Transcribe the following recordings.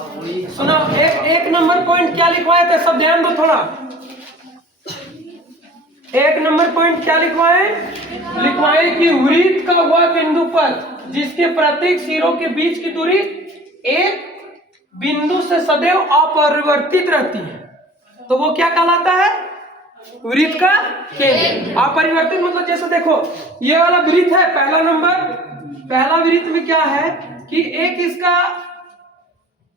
सुनो, एक number point क्या लिखवाए थे, सब ध्यान दो थोड़ा। एक नंबर पॉइंट क्या लिखवाए कि वृत्त का वह बिंदु पर जिसके प्रत्येक सिरों के बीच की दूरी एक बिंदु से सदैव अपरिवर्तित रहती है, तो वो क्या कहलाता है? वृत्त का केंद्र। अपरिवर्तित मतलब जैसे देखो, ये वाला वृत्त है, पहला नंबर, पहला वृत्त में क्या है कि एक इसका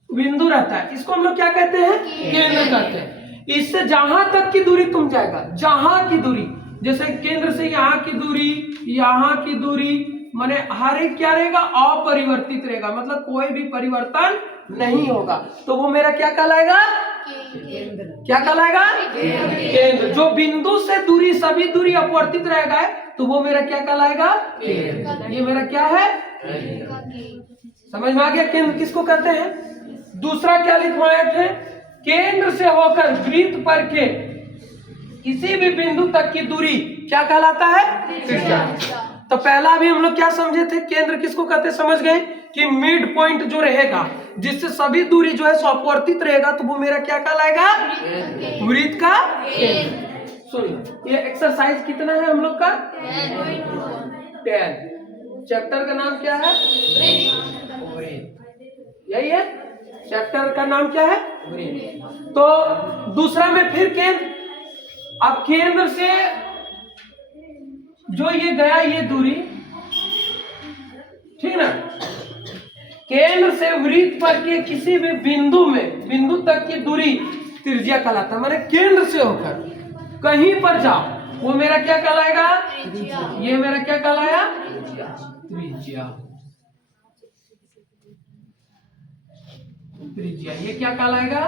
बिंदु रहता है, इसको हम लोग क्या कहते हैं? केंद्र कहते हैं। इससे जहां तक की दूरी तुम जाएगा, जहां की दूरी, जैसे केंद्र से यहाँ की दूरी, यहाँ की दूरी, माने हर एक क्या रहेगा? अपरिवर्तित रहेगा, मतलब कोई भी परिवर्तन नहीं होगा, तो वो मेरा क्या कहलाएगा? क्या कहलाएगा? केंद्र। जो बिंदु से दूरी, सभी दूरी अपवर्तित रहेगा, तो वो मेरा क्या कहलाएगा? केंद्र। ये मेरा क्या है? समझ में आ गया केंद्र किसको कहते हैं? दूसरा क्या लिखवाए थे? केंद्र से होकर वृत्त पर के किसी भी बिंदु तक की दूरी क्या कहलाता है? त्रिज्या। तो पहला भी हम लोग क्या समझे थे? केंद्र किसको कहते? समझ गए कि मिड पॉइंट जो रहेगा, जिससे सभी दूरी जो है अपवर्तित रहेगा, तो वो मेरा क्या कहलाएगा? वृत्त का केंद्र। सुनिए, ये एक्सरसाइज कितना है हम लोग का? 10। चैप्टर का नाम क्या है? यही है चैप्टर का नाम, क्या है? तो दूसरा में फिर केंद्र, अब केंद्र से जो ये गया ये दूरी, ठीक ना, केंद्र से वृत्त पर के किसी भी बिंदु तक की दूरी त्रिज्या कहलाता है। माने केंद्र से होकर कहीं पर जाओ, वो मेरा क्या कहलाएगा? ये मेरा क्या कहलाया? त्रिज्या। त्रिज्या ये क्या कहलाएगा?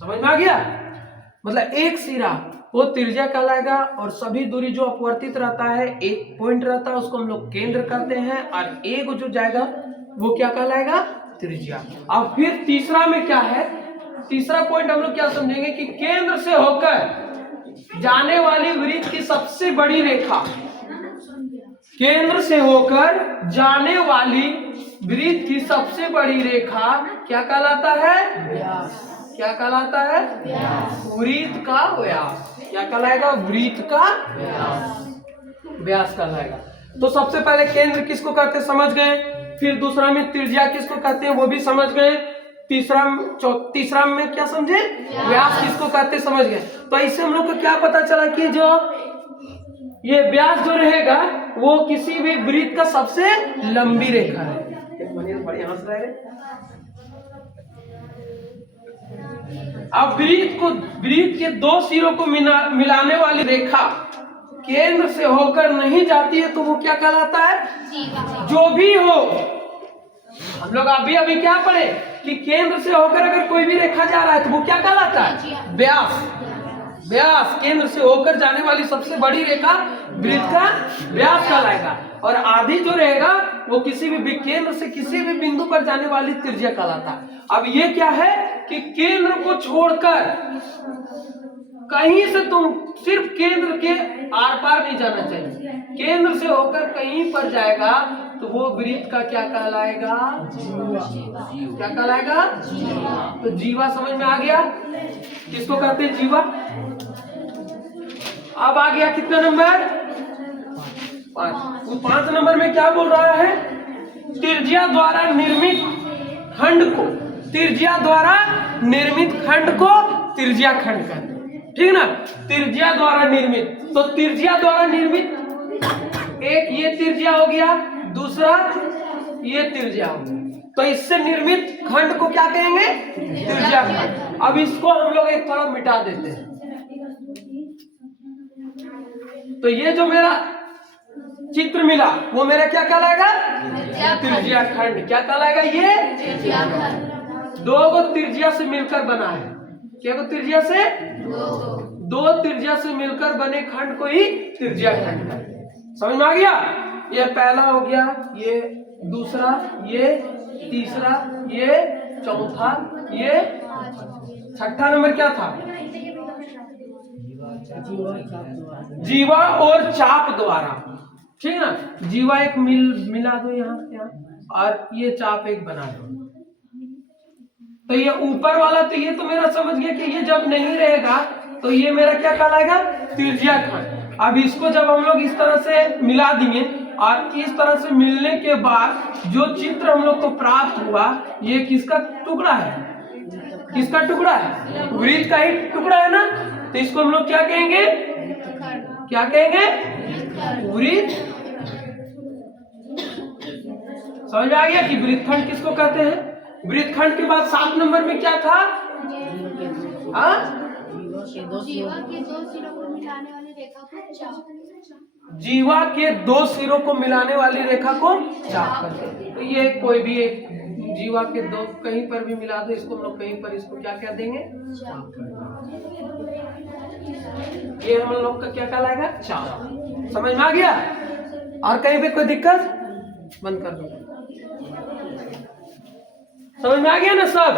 समझ में आ गया? मतलब एक सिरा वो त्रिज्या कहलाएगा, और सभी दूरी जो अपवर्तित रहता है, एक पॉइंट रहता है, उसको हम लोग केंद्र करते हैं, और एक जो जाएगा वो क्या कहलाएगा? त्रिज्या। अब फिर तीसरा में क्या है? तीसरा पॉइंट हम लोग क्या समझेंगे कि केंद्र से होकर जाने वाली वृत्त की सबसे बड़ी रेखा, केंद्र से होकर जाने वाली वृत्त की सबसे बड़ी रेखा क्या कहलाता है? व्यास। क्या कहलाता है? वृत्त का व्यास। क्या कहलाएगा? वृत्त का व्यास कहलाएगा। तो सबसे पहले केंद्र किसको कहते हैं समझ गए, फिर दूसरा में त्रिज्या किसको कहते हैं वो भी समझ गए, तीसरा में क्या समझे? व्यास किसको कहते हैं समझ गए। तो इससे हम लोग को क्या पता चला कि जो ये व्यास जो रहेगा वो किसी भी वृत्त का सबसे लंबी रेखा है। अब वृत्त के दो सिरों को मिलाने वाली रेखा केंद्र से होकर नहीं जाती है, तो वो क्या कहलाता है? जो भी हो, हम लोग अभी क्या पढ़े कि केंद्र से होकर अगर कोई भी रेखा जा रहा है तो वो क्या कहलाता है? व्यास। व्यास केंद्र से होकर जाने वाली सबसे बड़ी रेखा वृत्त का व्यास कहलाएगा, और आधी जो रहेगा वो किसी भी केंद्र से किसी भी बिंदु पर जाने वाली त्रिज्या कहलाता है। अब ये क्या है कि केंद्र को छोड़कर कहीं से तुम सिर्फ केंद्र के आर पार नहीं जाना चाहिए, केंद्र से होकर कहीं पर जाएगा तो वो वृत्त का क्या कहलाएगा? क्या कहलाएगा? तो जीवा। समझ में आ गया किसको कहते हैं? जीवा। अब आ गया कितना नंबर? 5। वो 5 नंबर में क्या बोल रहा है? त्रिज्या द्वारा निर्मित खंड को, त्रिज्या द्वारा निर्मित खंड को त्रिज्या खंड कहते हैं, ठीक ना? त्रिज्या द्वारा निर्मित, तो त्रिज्या द्वारा निर्मित एक ये त्रिज्या हो गया, दूसरा ये त्रिज्या हो गया, तो इससे निर्मित खंड को क्या कहेंगे? त्रिज्या खंड। अब इसको हम लोग एक थोड़ा मिटा देते हैं, तो ये जो मेरा चित्र मिला वो मेरा क्या कहलाएगा? त्रिज्या खंड। क्या कहलाएगा? ये दो गो त्रिज्या से मिलकर बना है। क्या गो त्रिज्या से? दो त्रिज्या से मिलकर बने खंड को ही त्रिज्या खंड कहते हैं। समझ में आ गया? ये पहला हो गया, ये दूसरा, ये तीसरा, ये चौथा, ये छठा नंबर क्या था? जीवा और चाप द्वारा, ठीक ना? जीवा एक मिला दो यहाँ, और ये चाप एक बना दो। तो ये ऊपर वाला, तो ये तो मेरा समझ गया कि ये जब नहीं रहेगा तो ये मेरा क्या कहलाएगा, त्रिज्या खंड। अब इसको जब हम लोग इस तरह से मिला देंगे और इस तरह से मिलने के बाद जो चित्र हम लोग को प्राप्त हुआ, ये किसका टुकड़ा है, किसका टुकड़ा है, वृत्त का ही टुकड़ा है ना। तो इसको हम लोग क्या कहेंगे, क्या कहेंगे, वृत्त। समझ में आ गया कि वृत्तखंड किसको कहते हैं। वृत्तखंड के बाद 7 नंबर में क्या था, जीवा के दो सिरों को मिलाने वाली रेखा को चाप। जीवा के 2 सिरों को मिलाने वाली रेखा को चाप करते हैं। तो ये कोई भी एक जीवा के 2 कहीं पर भी मिला दो इसको हम लोग, कहीं पर इसको क्या कह देंगे, चाप। ये हम लोग का क्या कहलाएगा, चाप। समझ में आ गया। और कहीं पे कोई दिक्कत, बंद कर दो। समझ में आ गया ना सब।